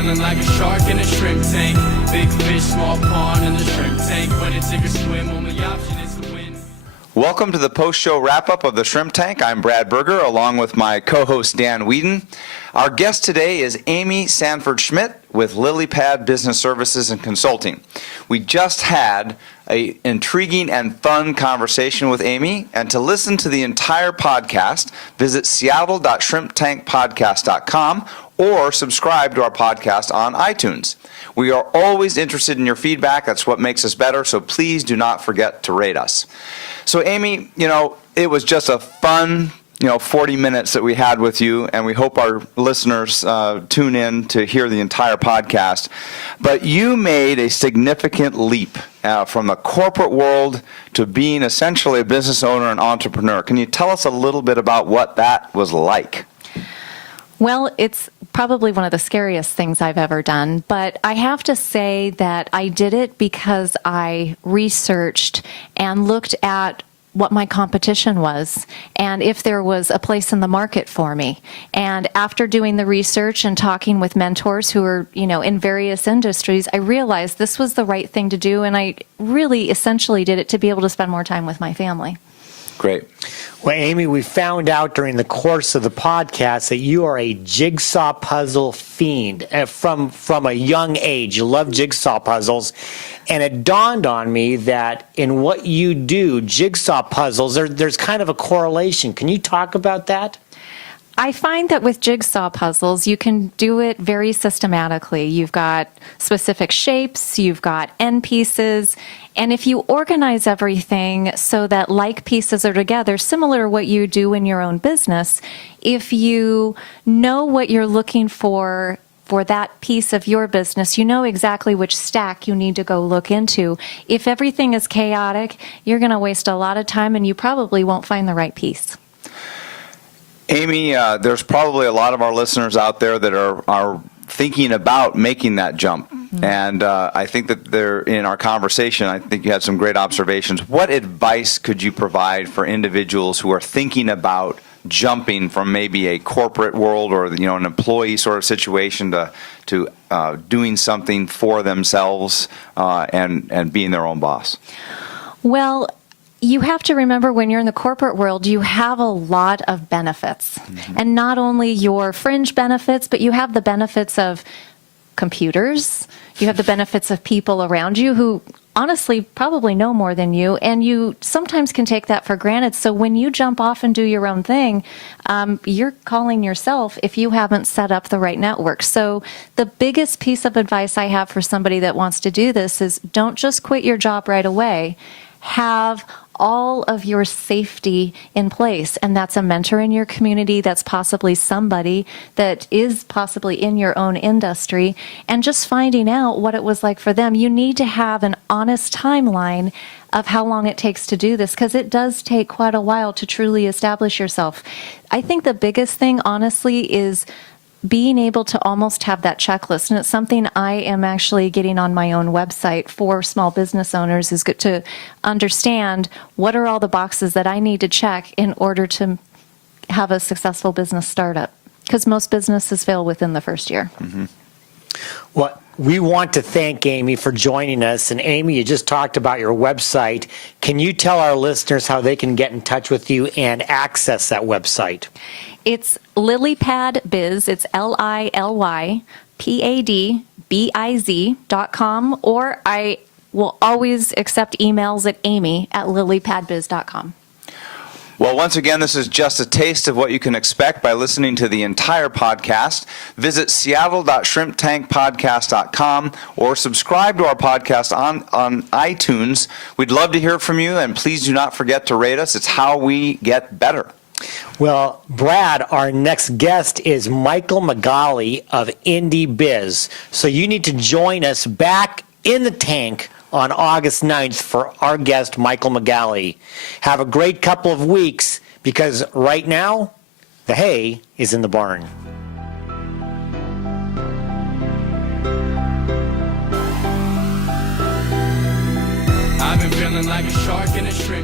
feeling like a shark in a shrimp tank. Big fish, small pond in the shrimp tank. When it take a swim, only option is to win. Welcome to the post-show wrap-up of the Shrimp Tank. I'm Brad Berger, along with my co-host Dan Whedon. Our guest today is Amy Sanford-Schmidt with Lilypad Business Svcs Consulting. We just had an intriguing and fun conversation with Amy, and to listen to the entire podcast, visit seattle.shrimptankpodcast.com or subscribe to our podcast on iTunes. We are always interested in your feedback. That's what makes us better, so please do not forget to rate us. So, Amy, it was just a fun 40 minutes that we had with you, and we hope our listeners tune in to hear the entire podcast. But you made a significant leap from the corporate world to being essentially a business owner and entrepreneur. Can you tell us a little bit about what that was like? Well, it's probably one of the scariest things I've ever done, but I have to say that I did it because I researched and looked at what my competition was and if there was a place in the market for me. And after doing the research and talking with mentors who are, in various industries, I realized this was the right thing to do, and I really essentially did it to be able to spend more time with my family. Great. Well, Amy, we found out during the course of the podcast that you are a jigsaw puzzle fiend from a young age. You love jigsaw puzzles. And it dawned on me that in what you do, jigsaw puzzles, there's kind of a correlation. Can you talk about that? I find that with jigsaw puzzles, you can do it very systematically. You've got specific shapes, you've got end pieces, and if you organize everything so that like pieces are together, similar to what you do in your own business, if you know what you're looking for that piece of your business, you know exactly which stack you need to go look into. If everything is chaotic, you're going to waste a lot of time and you probably won't find the right piece. Amy, there's probably a lot of our listeners out there that are thinking about making that jump. Mm-hmm. And I think that in our conversation, I think you had some great observations. What advice could you provide for individuals who are thinking about jumping from maybe a corporate world or an employee sort of situation to doing something for themselves and being their own boss? Well, you have to remember when you're in the corporate world, you have a lot of benefits. Mm-hmm. And not only your fringe benefits, but you have the benefits of computers. You have the benefits of people around you who honestly probably know more than you, and you sometimes can take that for granted. So when you jump off and do your own thing, you're calling yourself if you haven't set up the right network. So the biggest piece of advice I have for somebody that wants to do this is don't just quit your job right away. Have all of your safety in place, and that's a mentor in your community, that's possibly somebody that is possibly in your own industry, and just finding out what it was like for them. You need to have an honest timeline of how long it takes to do this, because it does take quite a while to truly establish yourself. I think the biggest thing, honestly, is being able to almost have that checklist, and it's something I am actually getting on my own website for small business owners, is good to understand what are all the boxes that I need to check in order to have a successful business startup, because most businesses fail within the first year. Mm-hmm. Well, we want to thank Amy for joining us. And Amy, you just talked about your website. Can you tell our listeners how they can get in touch with you and access that website? It's Lilypad Biz. It's LILYPADBIZ.com, or I will always accept emails at amy@lilypadbiz.com. Well, once again, this is just a taste of what you can expect by listening to the entire podcast. Visit seattle.shrimptankpodcast.com or subscribe to our podcast on iTunes. We'd love to hear from you, and please do not forget to rate us. It's how we get better. Well, Brad, our next guest is Michael McGauley of Indie Biz. So you need to join us back in the tank on August 9th for our guest, Michael McGauley. Have a great couple of weeks, because right now, the hay is in the barn. I've been feeling like a shark in a shrimp